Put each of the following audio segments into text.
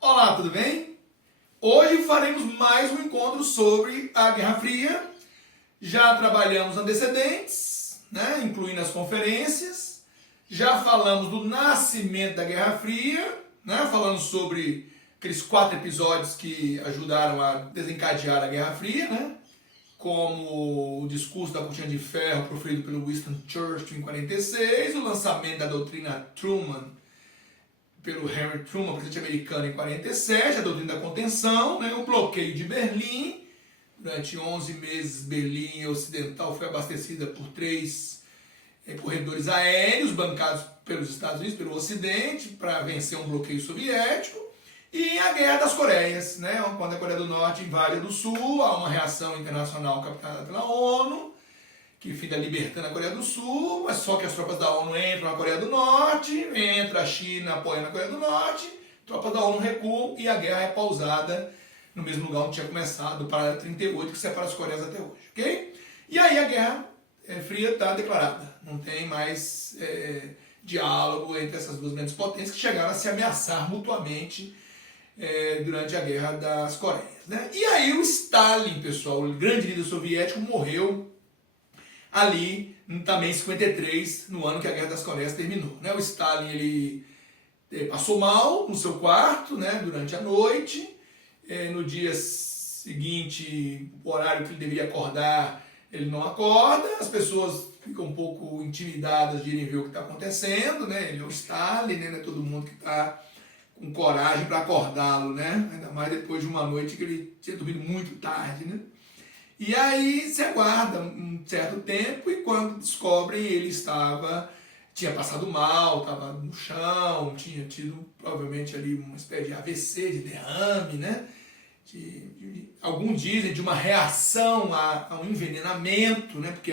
Olá, tudo bem? Hoje faremos mais um encontro sobre a Guerra Fria. Já trabalhamos antecedentes, né, incluindo as conferências. Já falamos do nascimento da Guerra Fria, né, falando sobre aqueles 4 episódios que ajudaram a desencadear a Guerra Fria, né, como o discurso da Cortina de Ferro proferido pelo Winston Churchill em 46, o lançamento da doutrina Truman pelo Harry Truman, presidente americano, em 47, a doutrina da contenção, né, o bloqueio de Berlim. Durante 11 meses, Berlim Ocidental foi abastecida por 3 corredores aéreos bancados pelos Estados Unidos, pelo Ocidente, para vencer um bloqueio soviético. E a Guerra das Coreias, né, quando a Coreia do Norte invade do Sul, há uma reação internacional capitaneada pela ONU, que fica libertando a Coreia do Sul, mas só que as tropas da ONU entram na Coreia do Norte, entra a China apoiando a Coreia do Norte, tropas da ONU recuam e a guerra é pausada no mesmo lugar onde tinha começado, para 38, que separa as Coreias até hoje, ok? E aí a Guerra Fria está declarada, não tem mais diálogo entre essas duas grandes potências que chegaram a se ameaçar mutuamente durante a Guerra das Coreias, né? E aí o Stalin, pessoal, o grande líder soviético, morreu ali também em 53, no ano que a Guerra das Coreias terminou, né? O Stalin, ele passou mal no seu quarto, né, durante a noite. No dia seguinte, o horário que ele deveria acordar, ele não acorda. As pessoas ficam um pouco intimidadas de irem ver o que está acontecendo, né? Ele é o Stalin, né? Não é todo mundo que está com coragem para acordá-lo, né? Ainda mais depois de uma noite que ele tinha dormido muito tarde, né? E aí se aguarda um certo tempo e quando descobrem ele tinha passado mal, estava no chão, tinha tido provavelmente ali uma espécie de AVC, de derrame, né? Alguns dizem de uma reação a um envenenamento, né? Porque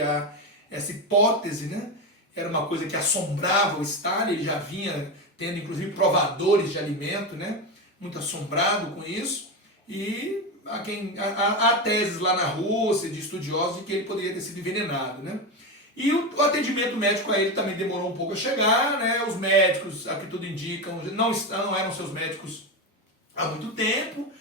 essa hipótese, né, era uma coisa que assombrava o Stalin, ele já vinha tendo inclusive provadores de alimento, né? Muito assombrado com isso. E há teses lá na Rússia de estudiosos de que ele poderia ter sido envenenado, né? E o atendimento médico a ele também demorou um pouco a chegar, né? Os médicos, aqui tudo indicam, não eram seus médicos há muito tempo.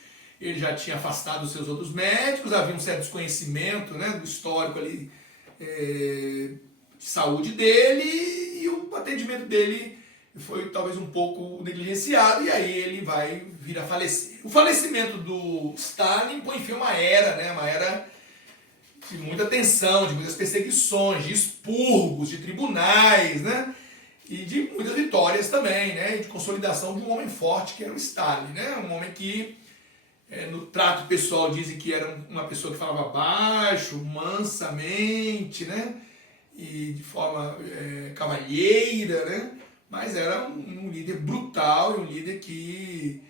Ele já tinha afastado os seus outros médicos, havia um certo desconhecimento, né, do histórico ali, de saúde dele, e o atendimento dele foi talvez um pouco negligenciado, e aí ele vai vir a falecer. O falecimento do Stalin põe fim a uma era, né, uma era de muita tensão, de muitas perseguições, de expurgos, de tribunais, né, e de muitas vitórias também, né, e de consolidação de um homem forte que era o Stalin, né, um homem que no trato pessoal dizem que era uma pessoa que falava baixo, mansamente, né, e de forma cavalheira, né, mas era um líder brutal e um líder que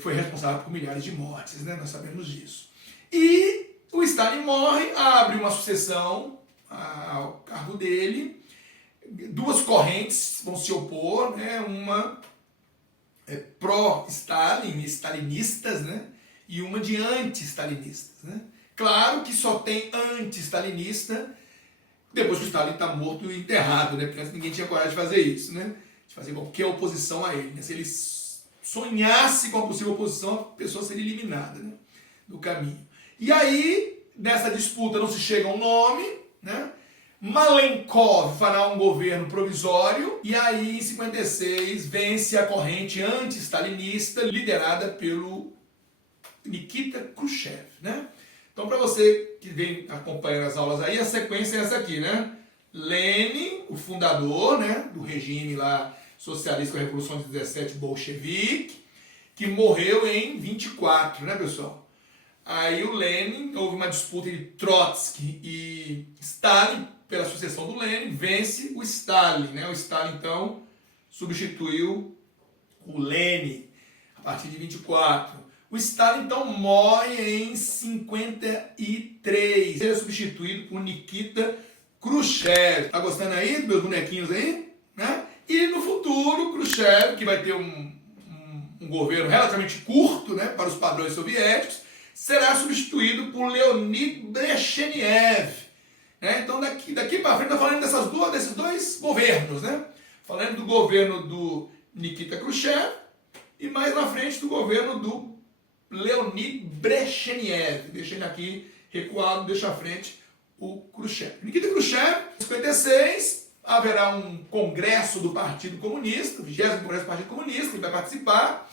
foi responsável por milhares de mortes, né, nós sabemos disso. E o Stalin morre, abre uma sucessão ao cargo dele, 2 correntes vão se opor, né, uma pró-Stalin, stalinistas, né, e uma de anti-stalinistas, né. Claro que só tem anti-stalinista depois que o Stalin está morto e enterrado, né, porque antes ninguém tinha coragem de fazer isso, né, de fazer qualquer oposição a ele, né. Se ele sonhasse com a possível oposição, a pessoa seria eliminada, né, do caminho. E aí, nessa disputa não se chega a um nome, né? Malenkov fará um governo provisório e aí em 56 vence a corrente anti-stalinista liderada pelo Nikita Khrushchev, né? Então, para você que vem acompanhando as aulas aí, a sequência é essa aqui, né? Lenin, o fundador, né, do regime lá socialista com a Revolução de 17 bolchevique, que morreu em 24, né, pessoal? Aí o Lenin, houve uma disputa entre Trotsky e Stalin, pela sucessão do Lenin, vence o Stalin, né? O Stalin, então, substituiu o Lenin a partir de 24. O Stalin, então, morre em 53. Ele é substituído por Nikita Khrushchev. Tá gostando aí dos meus bonequinhos aí? Né? E no futuro, Khrushchev, que vai ter um governo relativamente curto, né, para os padrões soviéticos, será substituído por Leonid Brezhnev. Né? Então daqui para frente está falando desses 2 governos. Né? Falando do governo do Nikita Khrushchev e mais na frente do governo do Leonid Brezhnev. Deixa ele aqui recuado, deixa à frente o Khrushchev. Nikita Khrushchev, em 56, haverá um congresso do Partido Comunista, o 20º Congresso do Partido Comunista, ele vai participar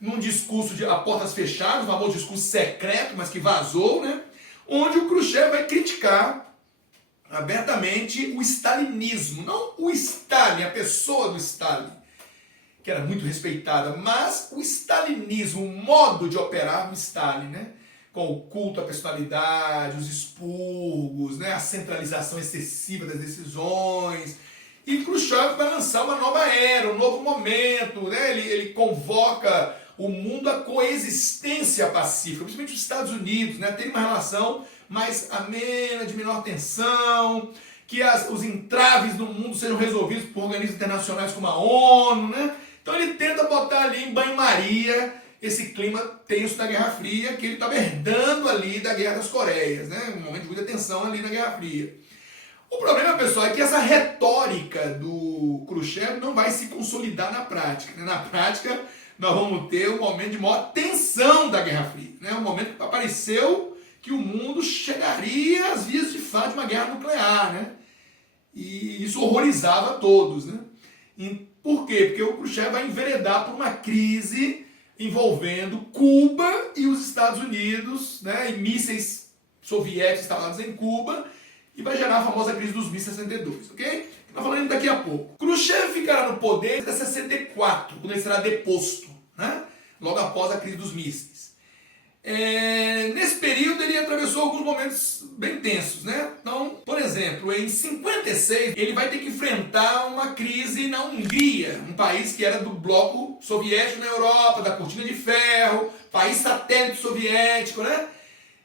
num discurso a portas fechadas, o famoso discurso secreto, mas que vazou, né? Onde o Khrushchev vai criticar abertamente o stalinismo, não o Stalin, a pessoa do Stalin, que era muito respeitada, mas o stalinismo, o modo de operar do Stalin, né? Com o culto à personalidade, os expurgos, né? A centralização excessiva das decisões. E Khrushchev vai lançar uma nova era, um novo momento, né? Ele convoca o mundo à coexistência pacífica, principalmente os Estados Unidos, né? Tem uma relação mais amena, de menor tensão, que os entraves do mundo sejam resolvidos por organismos internacionais como a ONU, né? Então ele tenta botar ali em banho-maria esse clima tenso da Guerra Fria, que ele estava herdando ali da Guerra das Coreias, né? Um momento de muita tensão ali na Guerra Fria. O problema, pessoal, é que essa retórica do Khrushchev não vai se consolidar na prática, né? Na prática, nós vamos ter um momento de maior tensão da Guerra Fria, né? Um momento que apareceu que o mundo chegaria às vias de fato de uma guerra nuclear, né? E isso horrorizava todos, né? E por quê? Porque o Khrushchev vai enveredar por uma crise envolvendo Cuba e os Estados Unidos, né? E mísseis soviéticos instalados em Cuba, e vai gerar a famosa crise dos Mi-62, ok? Nós falando daqui a pouco. Khrushchev ficará no poder até 64, quando ele será deposto, né? Logo após a crise dos mísseis. Nesse período ele atravessou alguns momentos bem tensos, né? Então, por exemplo, em 56 ele vai ter que enfrentar uma crise na Hungria, um país que era do bloco soviético na Europa, da cortina de ferro, país satélite soviético, né?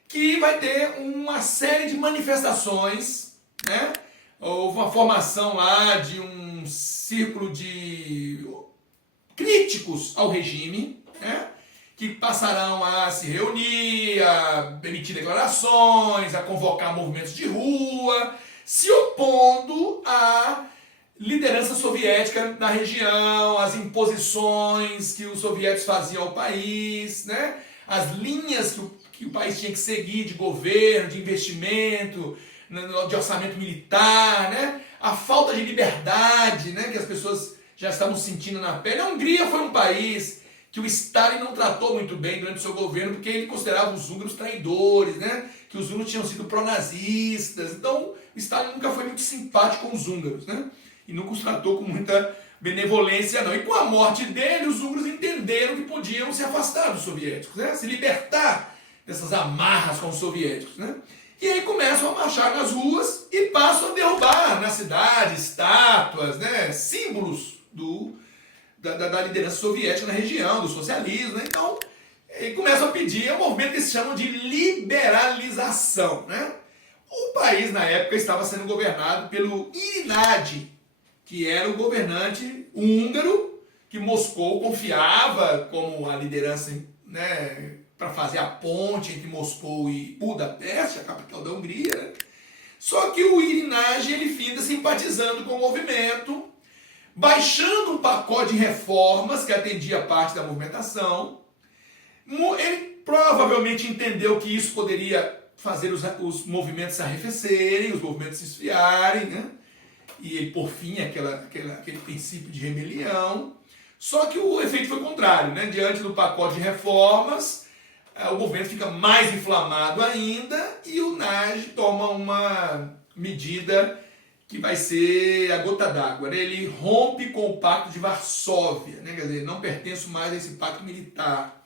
Que vai ter uma série de manifestações, né? Houve uma formação lá de um círculo de críticos ao regime, né? Que passarão a se reunir, a emitir declarações, a convocar movimentos de rua, se opondo à liderança soviética na região, às imposições que os soviéticos faziam ao país, né? As linhas que o país tinha que seguir de governo, de investimento, de orçamento militar, né? A falta de liberdade, né? Que as pessoas já estavam sentindo na pele. A Hungria foi um país que o Stalin não tratou muito bem durante o seu governo, porque ele considerava os húngaros traidores, né? Que os húngaros tinham sido pronazistas. Então, o Stalin nunca foi muito simpático com os húngaros, né? E nunca os tratou com muita benevolência, não. E com a morte dele, os húngaros entenderam que podiam se afastar dos soviéticos, né? Se libertar dessas amarras com os soviéticos, né? E aí começam a marchar nas ruas e passam a derrubar na cidade estátuas, né? Símbolos da liderança soviética na região, do socialismo, né? Então, começam a pedir um movimento que eles chamam de liberalização, né? O país, na época, estava sendo governado pelo Irinadi, que era o governante húngaro, que Moscou confiava como a liderança, né, para fazer a ponte entre Moscou e Budapeste, a capital da Hungria, né? Só que o Irinadi, ele finda simpatizando com o movimento, baixando um pacote de reformas que atendia parte da movimentação. Ele provavelmente entendeu que isso poderia fazer os movimentos se arrefecerem, os movimentos se esfriarem, né? E ele, por fim, aquele princípio de rebelião. Só que o efeito foi contrário, né? Diante do pacote de reformas, o movimento fica mais inflamado ainda e o Nagy toma uma medida que vai ser a gota d'água, né? Ele rompe com o Pacto de Varsóvia, né? Quer dizer, não pertence mais a esse pacto militar.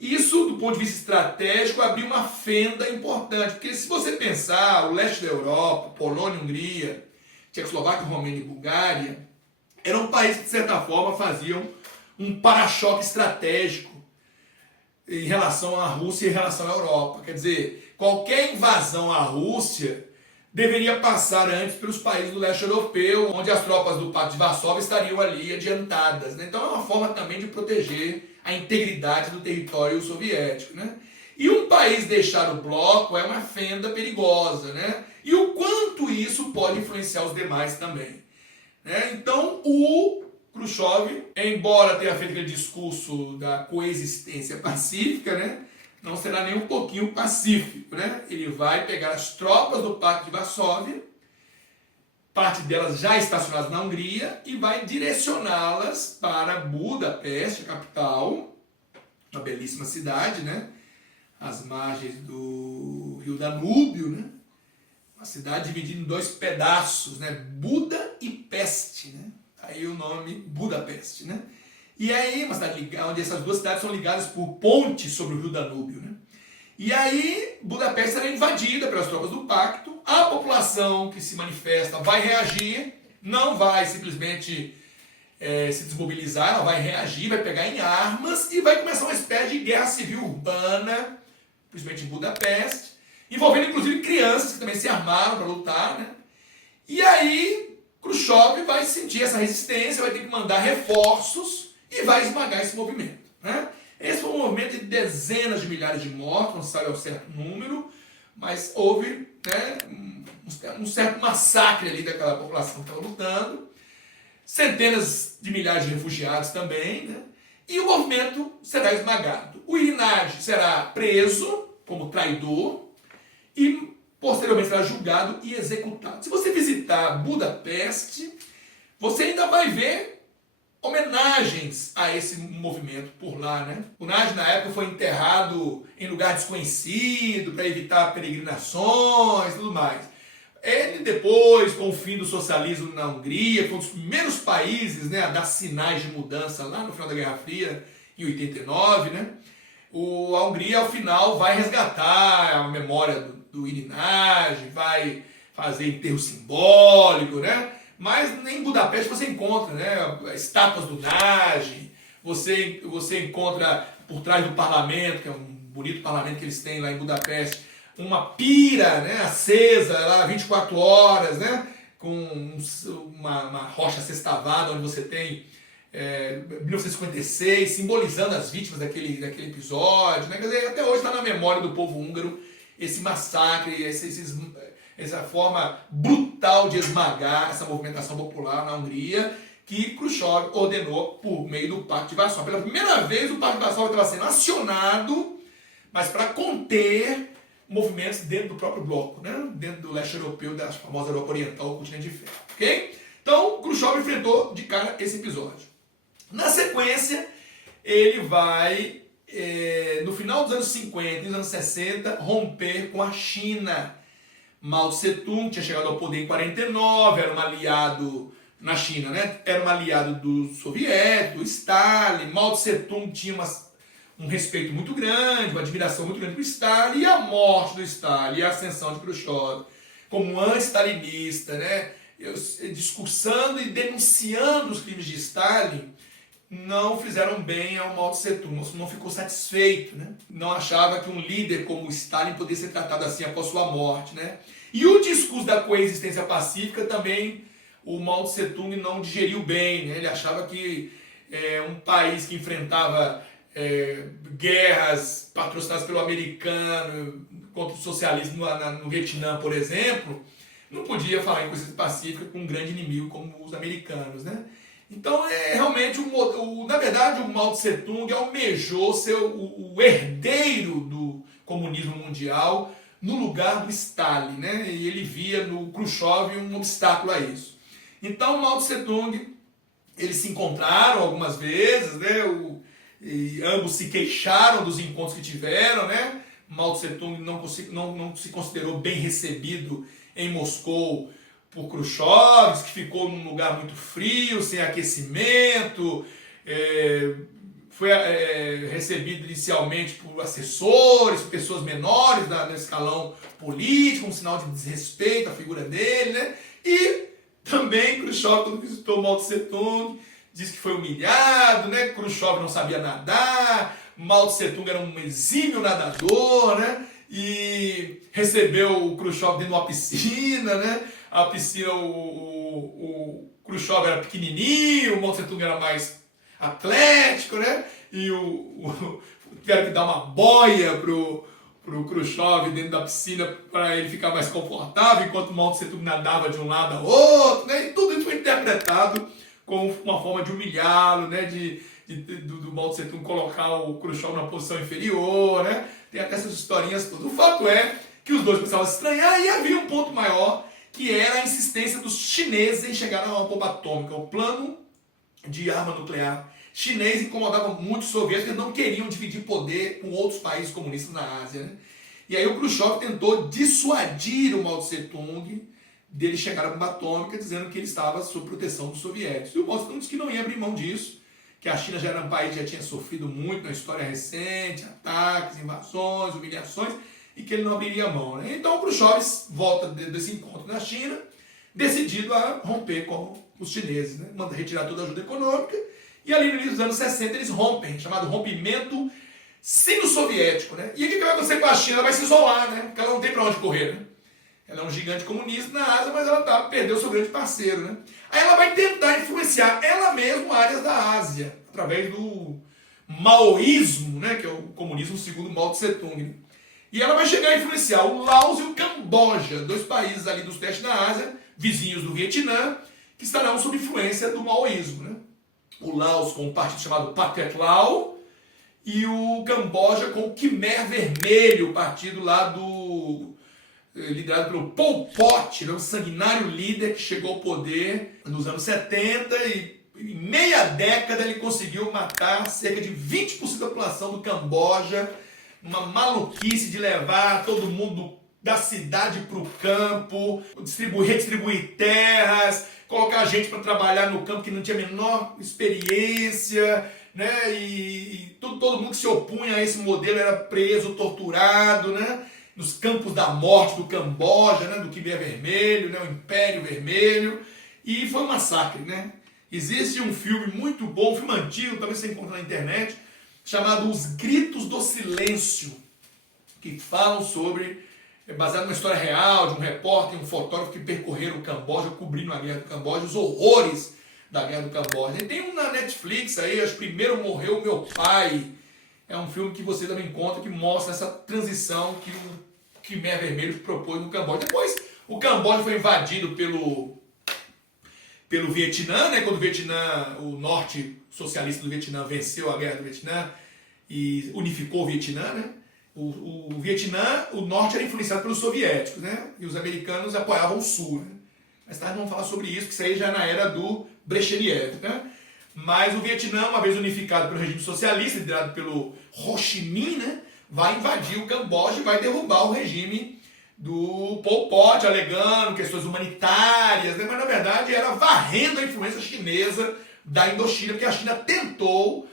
Isso, do ponto de vista estratégico, abriu uma fenda importante, porque se você pensar, o leste da Europa, Polônia, Hungria, Tchecoslováquia, Romênia e Bulgária, eram países que, de certa forma, faziam um para-choque estratégico em relação à Rússia e em relação à Europa. Quer dizer, qualquer invasão à Rússia deveria passar antes pelos países do leste europeu, onde as tropas do Pacto de Varsóvia estariam ali adiantadas, né? Então é uma forma também de proteger a integridade do território soviético, né? E um país deixar o bloco é uma fenda perigosa, né? E o quanto isso pode influenciar os demais também, né? Então o Khrushchev, embora tenha feito aquele discurso da coexistência pacífica, né, não será nem um pouquinho pacífico, né? Ele vai pegar as tropas do Pacto de Varsóvia, parte delas já estacionadas na Hungria, e vai direcioná-las para Budapeste, a capital, uma belíssima cidade, né? Às margens do rio Danúbio, né? Uma cidade dividida em dois pedaços, né? Buda e Peste, né? Aí o nome Budapeste, né? E aí, uma cidade onde essas duas cidades são ligadas por pontes sobre o rio Danúbio, né? E aí, Budapeste será invadida pelas tropas do pacto, a população que se manifesta vai reagir, não vai simplesmente se desmobilizar, ela vai reagir, vai pegar em armas e vai começar uma espécie de guerra civil urbana, principalmente em Budapeste, envolvendo inclusive crianças que também se armaram para lutar, né? E aí, Khrushchev vai sentir essa resistência, vai ter que mandar reforços e vai esmagar esse movimento, né? Esse foi um movimento de dezenas de milhares de mortos, não se sabe ao certo número, mas houve, né, um certo massacre ali daquela população que estava lutando, centenas de milhares de refugiados também, né? E o movimento será esmagado. O Irinage será preso como traidor e posteriormente será julgado e executado. Se você visitar Budapeste, você ainda vai ver homenagens a esse movimento por lá, né? O Nagy, na época, foi enterrado em lugar desconhecido para evitar peregrinações e tudo mais. Ele depois, com o fim do socialismo na Hungria, foi um dos primeiros países, né, a dar sinais de mudança lá no final da Guerra Fria, em 89, né? A Hungria, ao final, vai resgatar a memória do Irinage, vai fazer enterro simbólico, né? Mas em Budapeste você encontra, né, estátuas do Nagy, você encontra por trás do parlamento, que é um bonito parlamento que eles têm lá em Budapeste, uma pira, né, acesa lá 24 horas, né, com uma rocha sextavada, onde você tem 1956, simbolizando as vítimas daquele episódio, né? Quer dizer, até hoje está na memória do povo húngaro esse massacre, essa forma brutal de esmagar essa movimentação popular na Hungria, que Khrushchev ordenou por meio do Pacto de Varsóvia. Pela primeira vez, o Pacto de Varsóvia estava sendo acionado, mas para conter movimentos dentro do próprio bloco, né? Dentro do leste europeu, da famosa Europa Oriental, o continente de ferro. Ok? Então, Khrushchev enfrentou de cara esse episódio. Na sequência, ele vai, no final dos anos 50 e nos anos 60, romper com a China. Mao Tse-tung tinha chegado ao poder em 49, era um aliado na China, né? Era um aliado do soviético, do Stalin. Mao Tse-tung tinha um respeito muito grande, uma admiração muito grande por Stalin, e a morte do Stalin e a ascensão de Khrushchev como anti-stalinista, né? Discursando e denunciando os crimes de Stalin, não fizeram bem ao Mao Tse-tung, não ficou satisfeito, né? Não achava que um líder como Stalin poderia ser tratado assim após sua morte, né? E o discurso da coexistência pacífica também o Mao Tse-tung não digeriu bem, né? Ele achava que um país que enfrentava guerras patrocinadas pelo americano contra o socialismo no Vietnã, por exemplo, não podia falar em coexistência pacífica com um grande inimigo como os americanos, né? Então, realmente, na verdade, o Mao Tse-tung almejou ser o herdeiro do comunismo mundial no lugar do Stalin, né? E ele via no Khrushchev um obstáculo a isso. Então, o Mao Tse-tung, eles se encontraram algumas vezes, né? E ambos se queixaram dos encontros que tiveram, né? Mao Tse-tung não se considerou bem recebido em Moscou por Khrushchev, que ficou num lugar muito frio, sem aquecimento, foi recebido inicialmente por assessores, por pessoas menores no escalão político, um sinal de desrespeito à figura dele, né? E também Khrushchev, quando visitou Mao Tse-tung, disse que foi humilhado, né? Khrushchev não sabia nadar, Mao Tse-tung era um exímio nadador, né? E recebeu o Khrushchev dentro de uma piscina, né? A piscina, o Khrushchev era pequenininho, o Mao Tse-tung era mais atlético, né? E tiveram que dar uma boia pro Khrushchev dentro da piscina para ele ficar mais confortável, enquanto o Mao Tse-tung nadava de um lado ao outro, né? E tudo isso foi interpretado como uma forma de humilhá-lo, né? Do Mao Tse Tung colocar o Khrushchev numa posição inferior, né? Tem até essas historinhas todas. O fato é que os dois começaram a se estranhar e havia um ponto maior, que era a insistência dos chineses em chegar a uma bomba atômica. O plano de arma nuclear chinês incomodava muito os soviéticos, eles não queriam dividir poder com outros países comunistas na Ásia, né? E aí o Khrushchev tentou dissuadir o Mao Tse Tung dele chegar à bomba atômica, dizendo que ele estava sob proteção dos soviéticos. E o Mao Tse Tung disse que não ia abrir mão disso, que a China já era um país que já tinha sofrido muito na história recente, ataques, invasões, humilhações, e que ele não abriria mão, né? Então o Khrushchev volta desse encontro na China, decidido a romper com os chineses, né? Manda retirar toda a ajuda econômica, e ali no início dos anos 60 eles rompem, chamado rompimento sino-soviético, né? E o que vai acontecer com a China? Ela vai se isolar, né? Porque ela não tem para onde correr, né? Ela é um gigante comunista na Ásia, mas ela perdeu seu grande parceiro, né? Aí ela vai tentar influenciar ela mesma áreas da Ásia, através do maoísmo, né? Que é o comunismo segundo Mao Tse Tung. E ela vai chegar a influenciar o Laos e o Camboja, dois países ali do sudeste da Ásia, vizinhos do Vietnã, que estarão sob influência do maoísmo, né? O Laos com um partido chamado Pathet Lao e o Camboja com o Khmer Vermelho, partido lá liderado pelo Pol Pot, né? Um sanguinário líder que chegou ao poder nos anos 70 e em meia década ele conseguiu matar cerca de 20% da população do Camboja, uma maluquice de levar todo mundo da cidade para o campo, redistribuir terras, colocar gente para trabalhar no campo que não tinha a menor experiência, né? E todo mundo que se opunha a esse modelo era preso, torturado, né? Nos campos da morte do Camboja, né? Do Khmer Vermelho, né? O Império Vermelho, e foi um massacre, né? Existe um filme muito bom, um filme antigo, também você encontra na internet, chamado Os Gritos do Silêncio, que falam sobre, baseado numa história real, de um repórter e um fotógrafo que percorreram o Camboja, cobrindo a guerra do Camboja, os horrores da guerra do Camboja. E tem um na Netflix aí, acho que Primeiro Morreu Meu Pai. É um filme que você também encontra, que mostra essa transição que o Khmer Vermelho propôs no Camboja. Depois, o Camboja foi invadido pelo Vietnã, né? Quando o norte socialista do Vietnã venceu a guerra do Vietnã e unificou o Vietnã, né? O Vietnã, o norte era influenciado pelos soviéticos, né? E os americanos apoiavam o sul, né? Mais tarde vamos falar sobre isso, que isso aí já é na era do Brezhnev, né? Mas o Vietnã, uma vez unificado pelo regime socialista, liderado pelo Ho Chi Minh, né? Vai invadir o Camboja e vai derrubar o regime do Pol Pot, alegando questões humanitárias, né? Mas na verdade era varrendo a influência chinesa da Indochina, porque a China tentou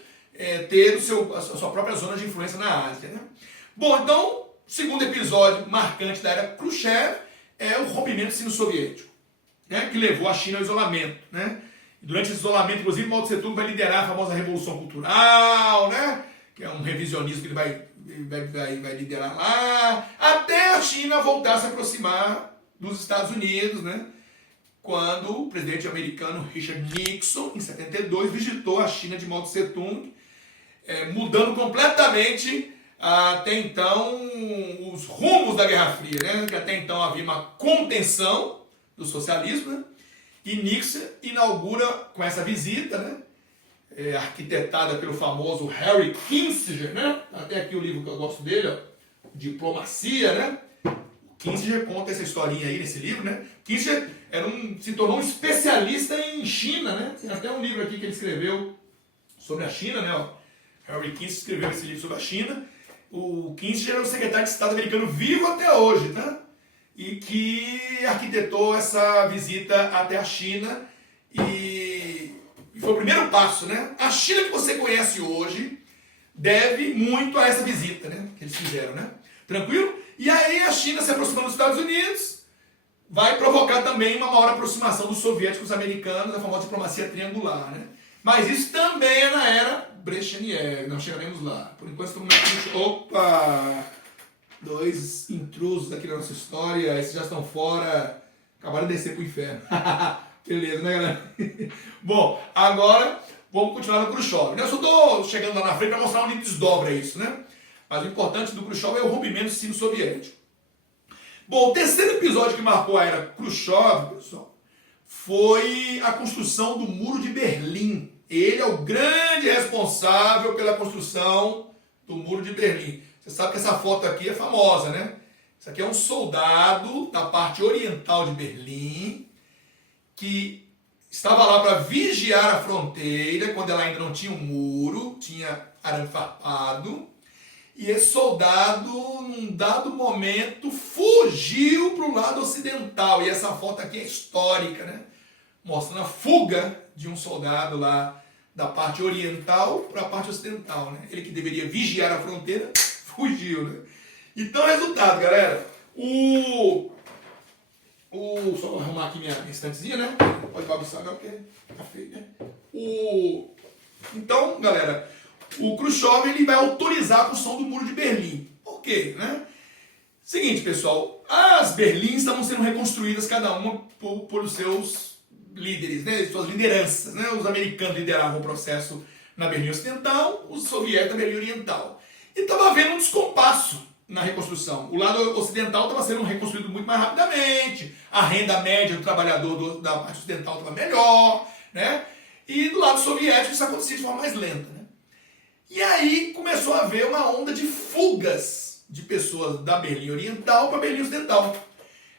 ter a sua própria zona de influência na Ásia, né? Bom, então, segundo episódio marcante da era Khrushchev é o rompimento sino-soviético, né? Que levou a China ao isolamento, né? E durante esse isolamento, inclusive, Mao Tse Tung vai liderar a famosa Revolução Cultural, né? Que é um revisionismo que ele vai liderar lá, até a China voltar a se aproximar dos Estados Unidos, né? Quando o presidente americano Richard Nixon, em 72, visitou a China de Mao Tse Tung, mudando completamente até então os rumos da Guerra Fria, né? Que até então havia uma contenção do socialismo, né? E Nixon inaugura com essa visita, né? Arquitetada pelo famoso Harry Kissinger, né? Até aqui o livro que eu gosto dele, ó, Diplomacia, né? O Kissinger conta essa historinha aí nesse livro, né? Kissinger se tornou um especialista em China, né? Tem até um livro aqui que ele escreveu sobre a China, né? Ó, Harry Kissinger escreveu esse livro sobre a China. O Kissinger é o secretário de Estado americano vivo até hoje, tá? E que arquitetou essa visita até a China e foi o primeiro passo, né? A China que você conhece hoje deve muito a essa visita, né? Que eles fizeram, né? Tranquilo? E aí a China se aproximando dos Estados Unidos vai provocar também uma maior aproximação dos soviéticos americanos, a famosa diplomacia triangular, né? Mas isso também é na era Brezhnev, nós chegaremos lá. Por enquanto estamos aqui. Opa! 2 intrusos aqui na nossa história, esses já estão fora, acabaram de descer pro inferno. Beleza, né, galera? Bom, agora vamos continuar no Khrushchev. Eu só estou chegando lá na frente para mostrar onde desdobra isso, né? Mas o importante do Khrushchev é o rompimento sino-soviético. Bom, o terceiro episódio que marcou a era Khrushchev, pessoal, foi a construção do Muro de Berlim. Ele é o grande responsável pela construção do Muro de Berlim. Você sabe que essa foto aqui é famosa, né? Isso aqui é um soldado da parte oriental de Berlim que estava lá para vigiar a fronteira quando ela ainda não tinha um muro, tinha arame farpado. E esse soldado, num dado momento, fugiu para o lado ocidental. E essa foto aqui é histórica, né? Mostrando a fuga de um soldado lá da parte oriental para a parte ocidental, né? Ele que deveria vigiar a fronteira, fugiu, né? Então, resultado, galera. Só vou arrumar aqui minha estantezinha, né? Pode bagunçar agora porque tá feio, né? Então, galera, o Khrushchev ele vai autorizar a construção do Muro de Berlim. Por quê, né? Seguinte, pessoal, as Berlins estavam sendo reconstruídas cada uma por seus líderes, né? Suas lideranças, né? Os americanos lideravam o processo na Berlim Ocidental, os soviéticos na Berlim Oriental. E estava havendo um descompasso na reconstrução. O lado ocidental estava sendo reconstruído muito mais rapidamente, a renda média do trabalhador da parte ocidental estava melhor, né? E do lado soviético isso acontecia de forma mais lenta, né? E aí começou a haver uma onda de fugas de pessoas da Berlim Oriental para a Berlim Ocidental.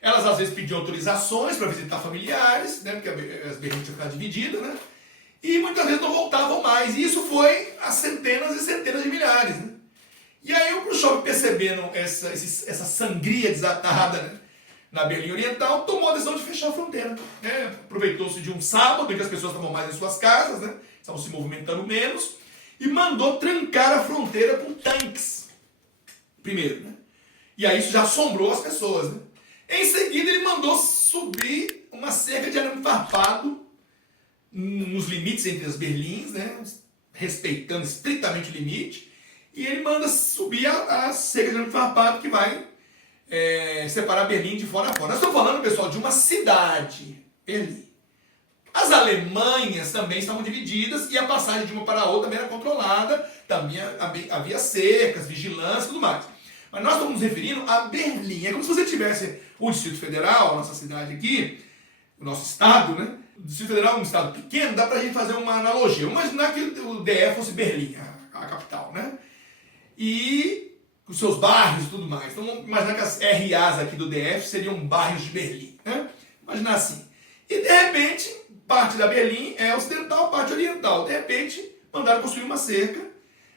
Elas às vezes pediam autorizações para visitar familiares, né? Porque as Berlim tinham ficado divididas, né? E muitas vezes não voltavam mais. E isso foi a centenas e centenas de milhares, né? E aí o Khrushchev, percebendo essa sangria desatada, né, na Berlim Oriental, tomou a decisão de fechar a fronteira, né? Aproveitou-se de um sábado em que as pessoas estavam mais em suas casas, né? Estavam se movimentando menos, e mandou trancar a fronteira com tanques, primeiro, né? E aí isso já assombrou as pessoas, né? Em seguida ele mandou subir uma cerca de arame farpado nos limites entre as Berlins, né? Respeitando estritamente o limite. E ele manda subir a cerca de arame farpado que vai separar Berlim de fora a fora. Nós estamos falando, pessoal, de uma cidade, Berlim. As Alemanhas também estavam divididas e a passagem de uma para a outra também era controlada. Também havia cercas, vigilância e tudo mais. Mas nós estamos nos referindo a Berlim. É como se você tivesse o Distrito Federal, a nossa cidade aqui, o nosso estado, né? O Distrito Federal é um estado pequeno, dá para a gente fazer uma analogia. Vamos imaginar que o DF fosse Berlim, a capital, né? E os seus bairros e tudo mais. Então vamos imaginar que as RAs aqui do DF seriam bairros de Berlim, né? Imaginar assim. E de repente, parte da Berlim é ocidental, parte oriental. De repente, mandaram construir uma cerca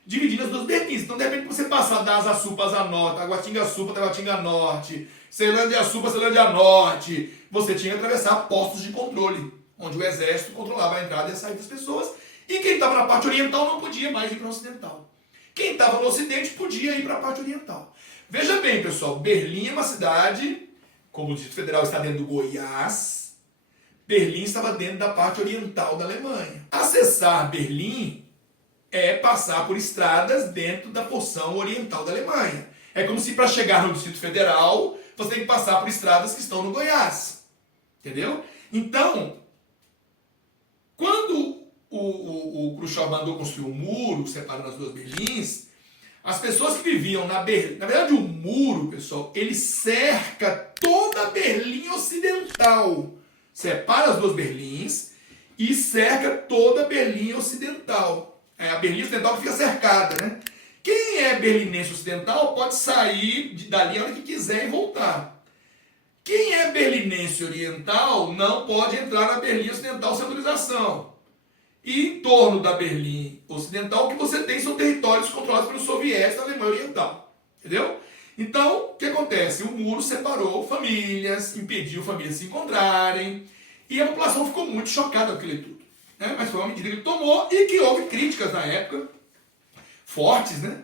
dividindo as duas Berlins. Então, de repente, você passar da Asa Sul para Asa Norte, Taguatinga Sul para Taguatinga Norte, Ceilândia Sul para Ceilândia Norte, você tinha que atravessar postos de controle, onde o exército controlava a entrada e a saída das pessoas. E quem estava na parte oriental não podia mais ir para o ocidental. Quem estava no ocidente podia ir para a parte oriental. Veja bem, pessoal, Berlim é uma cidade, como o Distrito Federal está dentro do Goiás, Berlim estava dentro da parte oriental da Alemanha. Acessar Berlim é passar por estradas dentro da porção oriental da Alemanha. É como se para chegar no Distrito Federal, você tem que passar por estradas que estão no Goiás. Entendeu? Então, quando o Khrushchev mandou construir um muro separando as duas Berlins, as pessoas que viviam na Berlim... Na verdade, o muro, pessoal, ele cerca toda a Berlim Ocidental. Separa as duas Berlins e cerca toda a Berlim Ocidental. É a Berlim Ocidental que fica cercada, né? Quem é berlinense ocidental pode sair dali a hora que quiser e voltar. Quem é berlinense oriental não pode entrar na Berlim Ocidental sem autorização. E em torno da Berlim Ocidental, o que você tem são territórios controlados pelos soviéticos da Alemanha Oriental. Entendeu? Então, o que acontece? O muro separou famílias, impediu famílias de se encontrarem, e a população ficou muito chocada com aquilo tudo. Né? Mas foi uma medida que ele tomou e que houve críticas na época, fortes, né?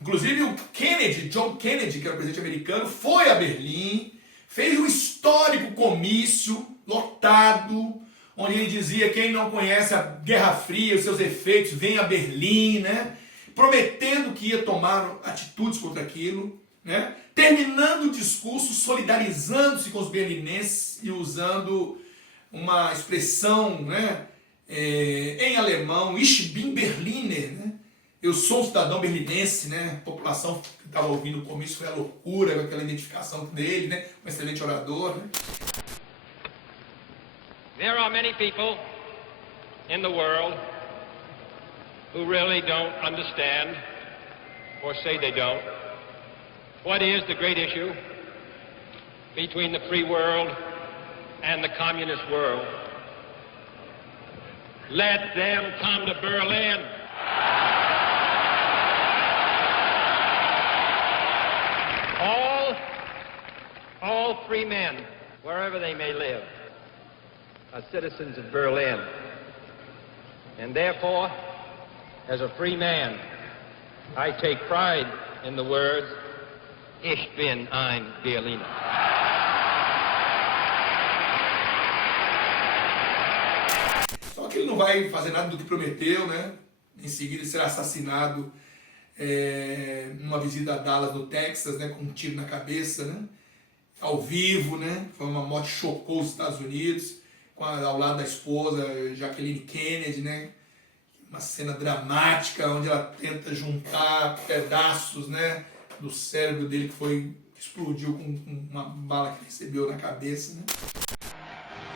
Inclusive o Kennedy, John Kennedy, que era o presidente americano, foi a Berlim, fez um histórico comício, lotado, onde ele dizia: quem não conhece a Guerra Fria, os seus efeitos, vem a Berlim, né? Prometendo que ia tomar atitudes contra aquilo, né? Terminando o discurso, solidarizando-se com os berlinenses e usando uma expressão, né, em alemão, Ich bin Berliner, né? Eu sou um cidadão berlinense, né? A população que estava ouvindo o comício foi a loucura com aquela identificação dele, né? Um excelente orador, né? There are many people in the world who really don't understand, or say they don't, what is the great issue between the free world and the communist world. Let them come to Berlin. All free men, wherever they may live, are citizens of Berlin. And therefore, as a free man, I take pride in the words, Ich bin ein Berliner. Só que ele não vai fazer nada do que prometeu, né? Em seguida ele será assassinado numa visita a Dallas, no Texas, né? Com um tiro na cabeça, né? Ao vivo, né? Foi uma morte que chocou os Estados Unidos, ao lado da esposa Jacqueline Kennedy, né? Uma cena dramática onde ela tenta juntar pedaços, né, do cérebro dele que explodiu com uma bala que recebeu na cabeça, né?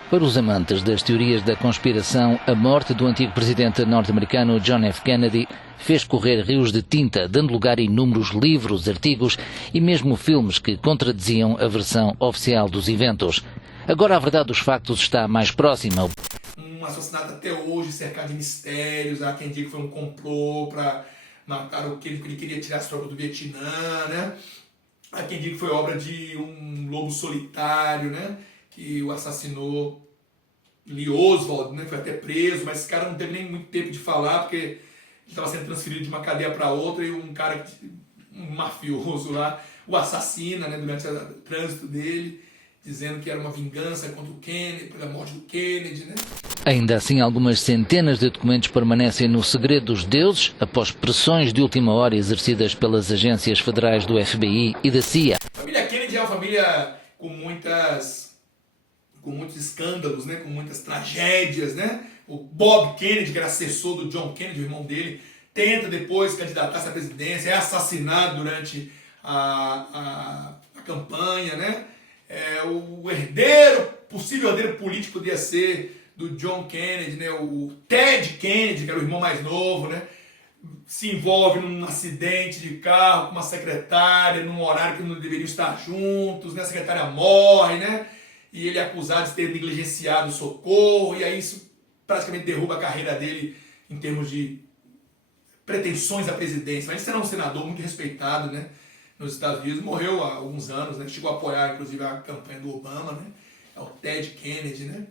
Para os amantes das teorias da conspiração, a morte do antigo presidente norte-americano John F. Kennedy fez correr rios de tinta, dando lugar a inúmeros livros, artigos e mesmo filmes que contradiziam a versão oficial dos eventos. Agora a verdade dos factos está mais próxima. Um assassinato até hoje cercado de mistérios. Há quem diga que foi um complô para matar o Kennedy, porque ele queria tirar as tropas do Vietnã, né? Há quem diga que foi obra de um lobo solitário, né? Que o assassinou, Lee Oswald, né? Foi até preso, mas esse cara não teve nem muito tempo de falar, porque ele estava sendo transferido de uma cadeia para outra e um mafioso lá o assassina, né? Durante o trânsito dele, dizendo que era uma vingança contra o Kennedy, pela morte do Kennedy, né? Ainda assim, algumas centenas de documentos permanecem no segredo dos deuses, após pressões de última hora exercidas pelas agências federais do FBI e da CIA. A família Kennedy é uma família com muitos escândalos, né? Com muitas tragédias, né? O Bob Kennedy, que era assessor do John Kennedy, o irmão dele, tenta depois candidatar-se à presidência, é assassinado durante a campanha, né? O possível herdeiro político podia ser do John Kennedy, né? O Ted Kennedy, que era o irmão mais novo, né? Se envolve num acidente de carro com uma secretária, num horário que não deveriam estar juntos, né? A secretária morre, né? E ele é acusado de ter negligenciado o socorro, e aí isso praticamente derruba a carreira dele em termos de pretensões à presidência. Mas ele era um senador muito respeitado, né? Nos Estados Unidos, morreu há alguns anos, né? Chegou a apoiar, inclusive, a campanha do Obama, né? É o Ted Kennedy, né?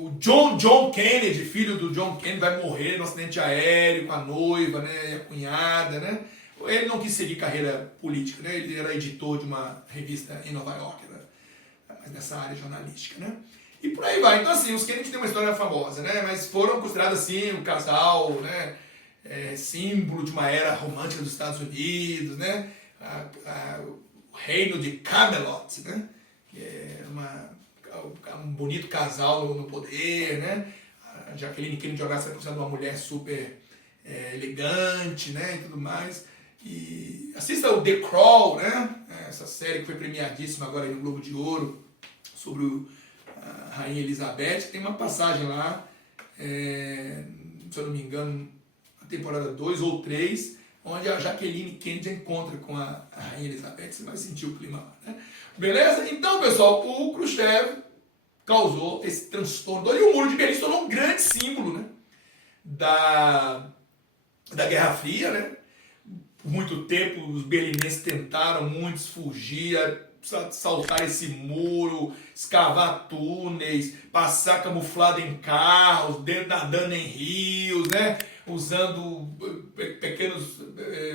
O John Kennedy, filho do John Kennedy, vai morrer no acidente aéreo com a noiva, né? E a cunhada, né? Ele não quis seguir carreira política, né? Ele era editor de uma revista em Nova York, mas nessa área jornalística, né? E por aí vai. Então, assim, os Kennedy têm uma história famosa, né? Mas foram considerados, assim, um casal, né? Símbolo de uma era romântica dos Estados Unidos, né? O reino de Camelot, né? Que é um bonito casal no poder, né? A Jacqueline Kennedy jogava essa considerada uma mulher super elegante, né? E tudo mais. E assista o The Crown, né? Essa série que foi premiadíssima agora aí no Globo de Ouro sobre a Rainha Elizabeth. Tem uma passagem lá, se eu não me engano, na temporada 2 ou 3, onde a Jacqueline Kennedy encontra com a Rainha Elizabeth. Você vai sentir o clima lá, né? Beleza? Então, pessoal, o Khrushchev causou esse transtorno. E o Muro de Berlim se tornou um grande símbolo, né? Da Guerra Fria, né? Por muito tempo os berlinenses tentaram, muitos fugir, saltar esse muro, escavar túneis, passar camuflado em carros, nadando em rios, né? Usando pequenos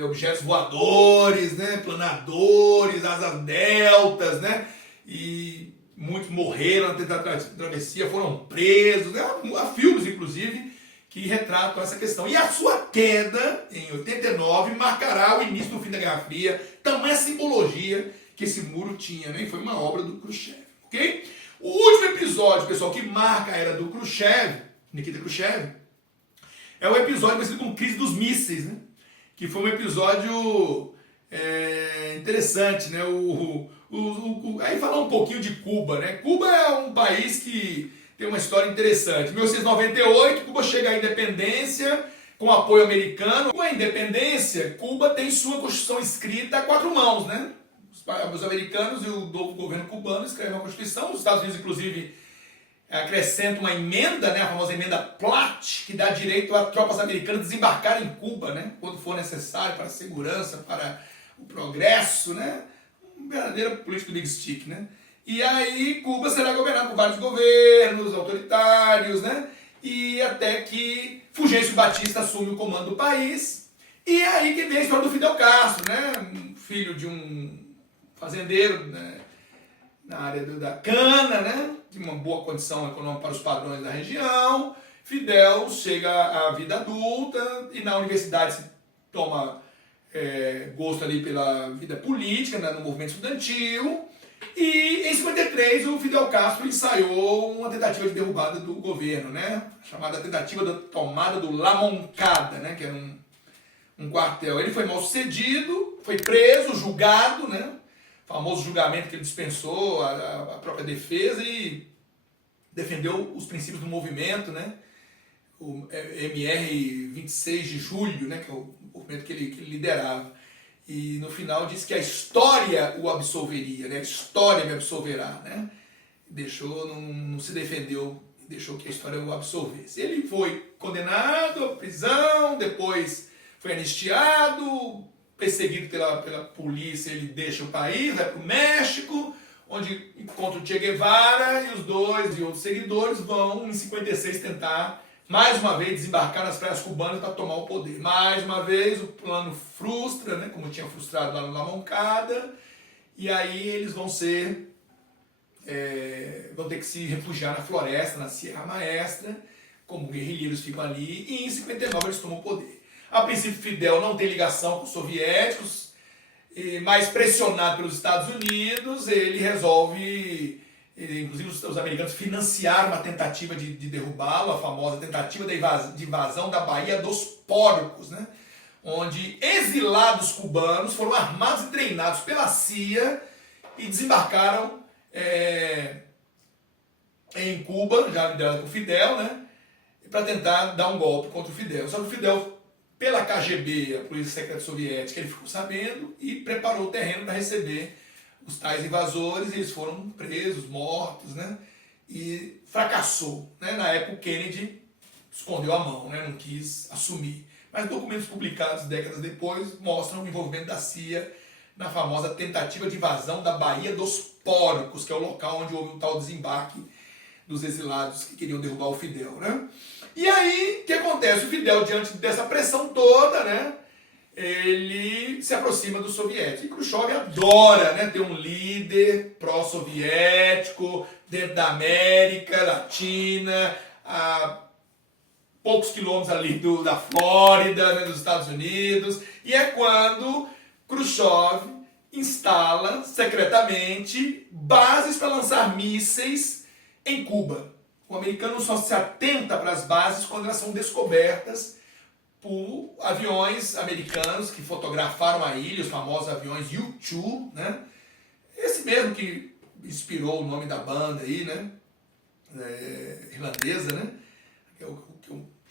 objetos voadores, né? Planadores, asas deltas, né? E muitos morreram na travessia, foram presos, né? Há filmes, inclusive, que retratam essa questão. E a sua queda, em 89, marcará o início do fim da Guerra Fria, tamanha simbologia que esse muro tinha, né? E foi uma obra do Khrushchev, ok? O último episódio, pessoal, que marca a era do Khrushchev, Nikita Khrushchev, é o episódio conhecido como Crise dos Mísseis, né? Que foi um episódio interessante, né? Aí falar um pouquinho de Cuba, né? Cuba é um país que tem uma história interessante. Em 1898, Cuba chega à independência com apoio americano. Com a independência, Cuba tem sua Constituição escrita a 4 mãos, né? Os americanos e o novo governo cubano escrevem uma Constituição. Os Estados Unidos, inclusive, acrescentam uma emenda, né? A famosa emenda Platt, que dá direito a tropas americanas desembarcarem em Cuba, né? Quando for necessário, para a segurança, para o progresso, né? Uma verdadeira política do Big Stick, né? E aí Cuba será governada por vários governos autoritários, né? E até que Fulgêncio Batista assume o comando do país. E é aí que vem a história do Fidel Castro, né? Filho de um fazendeiro, né? Na área da cana, né? De uma boa condição econômica para os padrões da região. Fidel chega à vida adulta e na universidade se toma gosto ali pela vida política, né? No movimento estudantil. E em 53 o Fidel Castro ensaiou uma tentativa de derrubada do governo, né? Chamada tentativa da tomada do La Moncada, né? Que era um quartel. Ele foi mal sucedido, foi preso, julgado, né? Famoso julgamento que ele dispensou a própria defesa e defendeu os princípios do movimento, né? O MR 26 de julho, né? Que é o movimento que ele liderava. E no final disse que a história o absolveria, né? A história me absolverá, né? Deixou, não se defendeu, deixou que a história o absolvesse. Ele foi condenado à prisão, depois foi anistiado, perseguido pela polícia, ele deixa o país, vai para o México, onde encontra o Che Guevara e os dois e outros seguidores vão, em 56, tentar mais uma vez desembarcar nas praias cubanas para tomar o poder. Mais uma vez o plano frustra, né, como tinha frustrado lá no La Moncada, e aí eles vão ter que se refugiar na floresta, na Sierra Maestra, como guerrilheiros ficam ali, e em 59 eles tomam o poder. A princípio, Fidel não tem ligação com os soviéticos, mas pressionado pelos Estados Unidos, ele resolve, inclusive os americanos financiaram uma tentativa de derrubá-lo, a famosa tentativa de invasão da Baía dos Porcos, né? Onde exilados cubanos foram armados e treinados pela CIA e desembarcaram em Cuba, já liderado por Fidel, né? Para tentar dar um golpe contra o Fidel. Só que o Fidel, pela KGB, a Polícia Secreta Soviética, ele ficou sabendo e preparou o terreno para receber os tais invasores, e eles foram presos, mortos, né? E fracassou, né? Na época o Kennedy escondeu a mão, né? Não quis assumir. Mas documentos publicados décadas depois mostram o envolvimento da CIA na famosa tentativa de invasão da Baía dos Porcos, que é o local onde houve um tal desembarque dos exilados que queriam derrubar o Fidel, né? E aí, o que acontece? O Fidel, diante dessa pressão toda, né, ele se aproxima do soviético. E Khrushchev adora, né, ter um líder pró-soviético dentro da América Latina, a poucos quilômetros ali da Flórida, né, dos Estados Unidos. E é quando Khrushchev instala secretamente bases para lançar mísseis em Cuba. O americano só se atenta para as bases quando elas são descobertas por aviões americanos que fotografaram a ilha, os famosos aviões U-2, né? Esse mesmo que inspirou o nome da banda aí, né? Irlandesa, né? Eu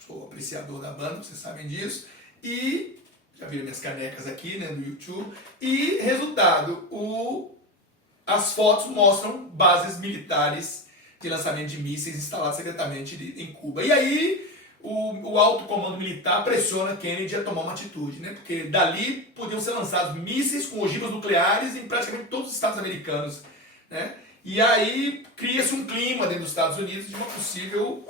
sou apreciador da banda, vocês sabem disso. E já viram minhas canecas aqui, né? Do YouTube. E resultado, as fotos mostram bases militares de lançamento de mísseis instalados secretamente em Cuba. E aí o alto comando militar pressiona Kennedy a tomar uma atitude, né? Porque dali podiam ser lançados mísseis com ogivas nucleares em praticamente todos os estados americanos, né? E aí cria-se um clima dentro dos Estados Unidos de uma possível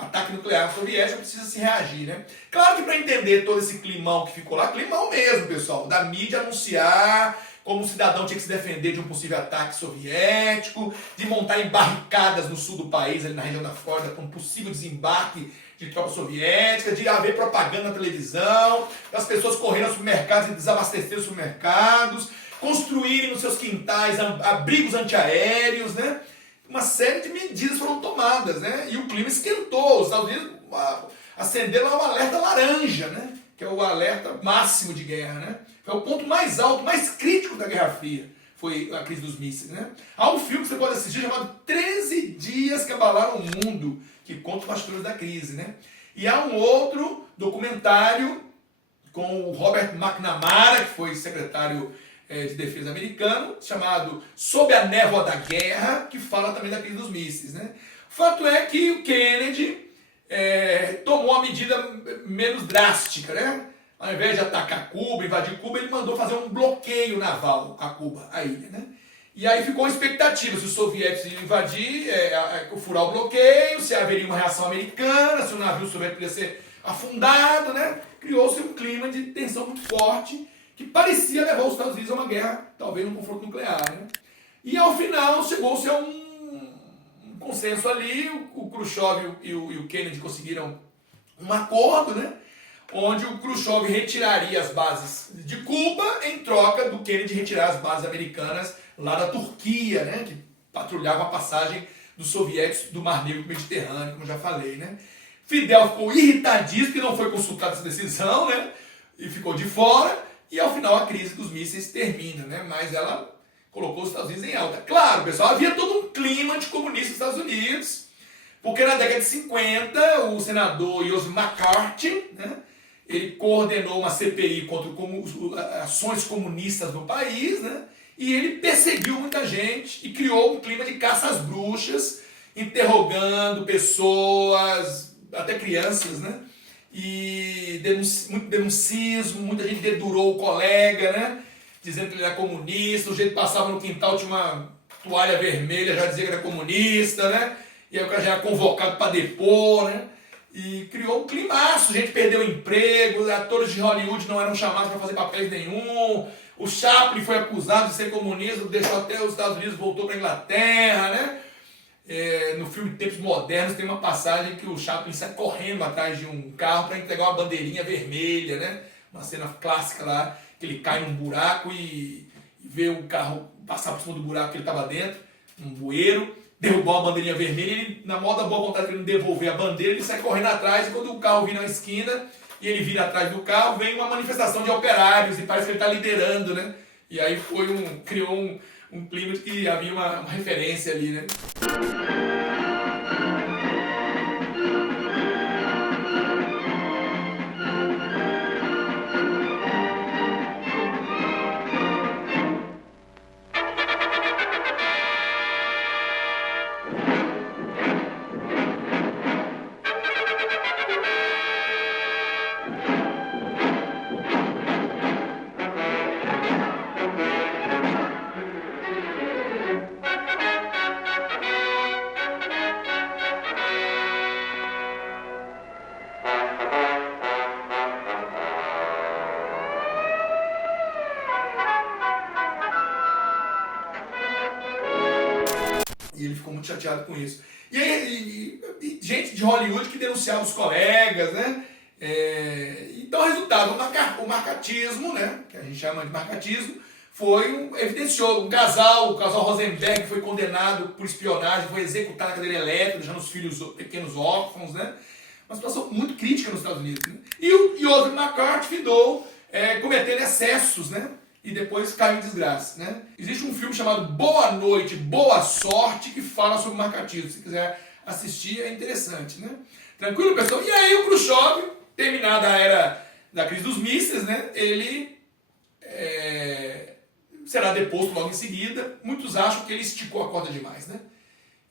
ataque nuclear soviético, precisa se reagir, né? Claro que para entender todo esse climão que ficou lá, climão mesmo, pessoal, da mídia anunciar como o cidadão tinha que se defender de um possível ataque soviético, de montar em barricadas no sul do país, ali na região da Flórida, com um possível desembarque de tropas soviéticas, de haver propaganda na televisão, das pessoas correndo aos supermercados e desabastecer os supermercados, construírem nos seus quintais abrigos antiaéreos, né? Uma série de medidas foram tomadas, né? E o clima esquentou, os Estados Unidos acenderam um alerta laranja, né? Que é o alerta máximo de guerra, né? É o ponto mais alto, mais crítico da Guerra Fria. foi a crise dos mísseis, né? Há um filme que você pode assistir chamado 13 Dias que Abalaram o Mundo, que conta os bastidores da crise, né? E há um outro documentário com o Robert McNamara, que foi secretário de defesa americano, chamado Sob a Névoa da Guerra, que fala também da crise dos mísseis, né? O fato é que o Kennedy tomou uma medida menos drástica, né? Ao invés de atacar Cuba, invadir Cuba, ele mandou fazer um bloqueio naval a Cuba, a ilha, né? E aí ficou uma expectativa se os soviéticos iam invadir, furar o bloqueio, se haveria uma reação americana, se o navio soviético ia ser afundado, né? Criou-se um clima de tensão muito forte que parecia levar os Estados Unidos a uma guerra, talvez um confronto nuclear, né? E ao final chegou-se a um consenso ali, o Khrushchev e o Kennedy conseguiram um acordo, né? Onde o Khrushchev retiraria as bases de Cuba em troca do Kennedy retirar as bases americanas lá da Turquia, né? Que patrulhava a passagem dos soviéticos do Mar Negro Mediterrâneo, como já falei, né? Fidel ficou irritadíssimo porque não foi consultado essa decisão, né? E ficou de fora. E ao final a crise dos mísseis termina, né? Mas ela colocou os Estados Unidos em alta. Claro, pessoal, havia todo um clima anticomunista nos Estados Unidos, porque na década de 50 o senador Joseph McCarthy, né? Ele coordenou uma CPI contra ações comunistas no país, né? E ele perseguiu muita gente e criou um clima de caça às bruxas, interrogando pessoas, até crianças, né? E muito denuncismo, muita gente dedurou o colega, né? Dizendo que ele era comunista, o jeito que passava no quintal tinha uma toalha vermelha, já dizia que era comunista, né? E aí o cara já era convocado para depor, né? E criou um climaço, gente perdeu emprego, atores de Hollywood não eram chamados para fazer papéis nenhum, o Chaplin foi acusado de ser comunista, deixou até os Estados Unidos, voltou para a Inglaterra, né? No filme Tempos Modernos tem uma passagem que o Chaplin sai correndo atrás de um carro para entregar uma bandeirinha vermelha, né? Uma cena clássica lá, que ele cai num buraco e vê o carro passar por cima do buraco que ele estava dentro, um bueiro, derrubou uma bandeirinha vermelha, ele, na moda boa vontade de ele devolver a bandeira, ele sai correndo atrás, e quando o carro vira na esquina e ele vira atrás do carro, vem uma manifestação de operários e parece que ele está liderando, né? E aí criou um clima que havia uma referência ali, né? E ele ficou muito chateado com isso. E aí, gente de Hollywood que denunciava os colegas, né? Então, o resultado, o marcatismo, né? Que a gente chama de marcatismo, evidenciou o casal Rosenberg foi condenado por espionagem, foi executado na cadeira elétrica, deixando os filhos pequenos órfãos, né? Uma situação muito crítica nos Estados Unidos. Né? E o Joseph McCarthy findou cometendo excessos, né? E depois caiu em desgraça, né? Existe um filme chamado Boa Noite, Boa Sorte, que fala sobre o marcatismo. Se quiser assistir, é interessante, né? Tranquilo, pessoal? E aí o Khrushchev, terminada a era da crise dos mísseis, né? Ele será deposto logo em seguida. Muitos acham que ele esticou a corda demais, né?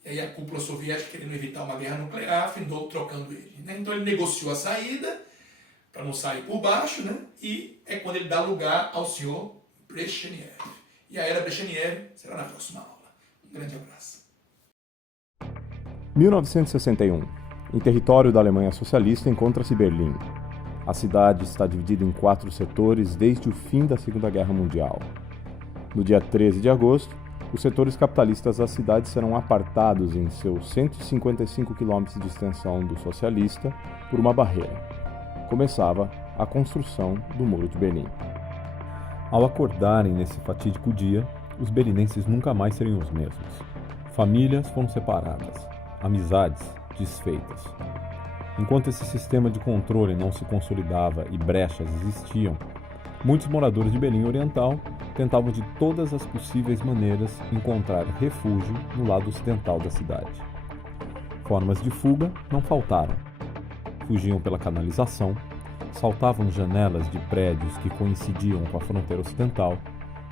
E aí a cúpula soviética, querendo evitar uma guerra nuclear, findou trocando ele, né? Então ele negociou a saída, para não sair por baixo, né? E é quando ele dá lugar ao senhor Brezhnev. E a era Brezhnev será na próxima aula. Um grande abraço. 1961. Em território da Alemanha Socialista encontra-se Berlim. A cidade está dividida em 4 setores desde o fim da Segunda Guerra Mundial. No dia 13 de agosto, os setores capitalistas da cidade serão apartados em seus 155 quilômetros de extensão do socialista por uma barreira. Começava a construção do Muro de Berlim. Ao acordarem nesse fatídico dia, os berlinenses nunca mais seriam os mesmos. Famílias foram separadas, amizades desfeitas. Enquanto esse sistema de controle não se consolidava e brechas existiam, muitos moradores de Berlim Oriental tentavam de todas as possíveis maneiras encontrar refúgio no lado ocidental da cidade. Formas de fuga não faltaram. Fugiam pela canalização, saltavam janelas de prédios que coincidiam com a fronteira ocidental,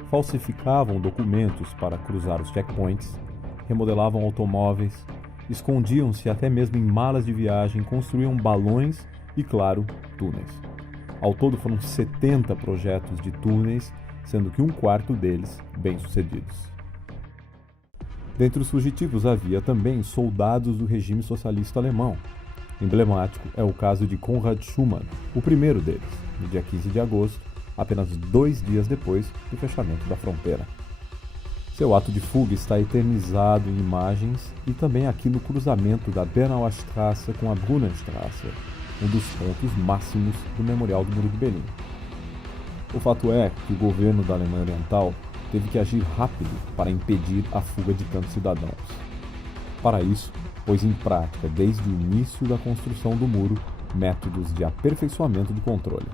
falsificavam documentos para cruzar os checkpoints, remodelavam automóveis, escondiam-se até mesmo em malas de viagem, construíam balões e, claro, túneis. Ao todo foram 70 projetos de túneis, sendo que um quarto deles bem-sucedidos. Dentre os fugitivos havia também soldados do regime socialista alemão. Emblemático é o caso de Konrad Schumann, o primeiro deles, no dia 15 de agosto, apenas 2 dias depois do fechamento da fronteira. Seu ato de fuga está eternizado em imagens e também aqui no cruzamento da Bernauer Straße com a Brunnenstraße, um dos pontos máximos do Memorial do Muro de Berlim. O fato é que o governo da Alemanha Oriental teve que agir rápido para impedir a fuga de tantos cidadãos. Para isso, pôs em prática, desde o início da construção do muro, métodos de aperfeiçoamento do controle.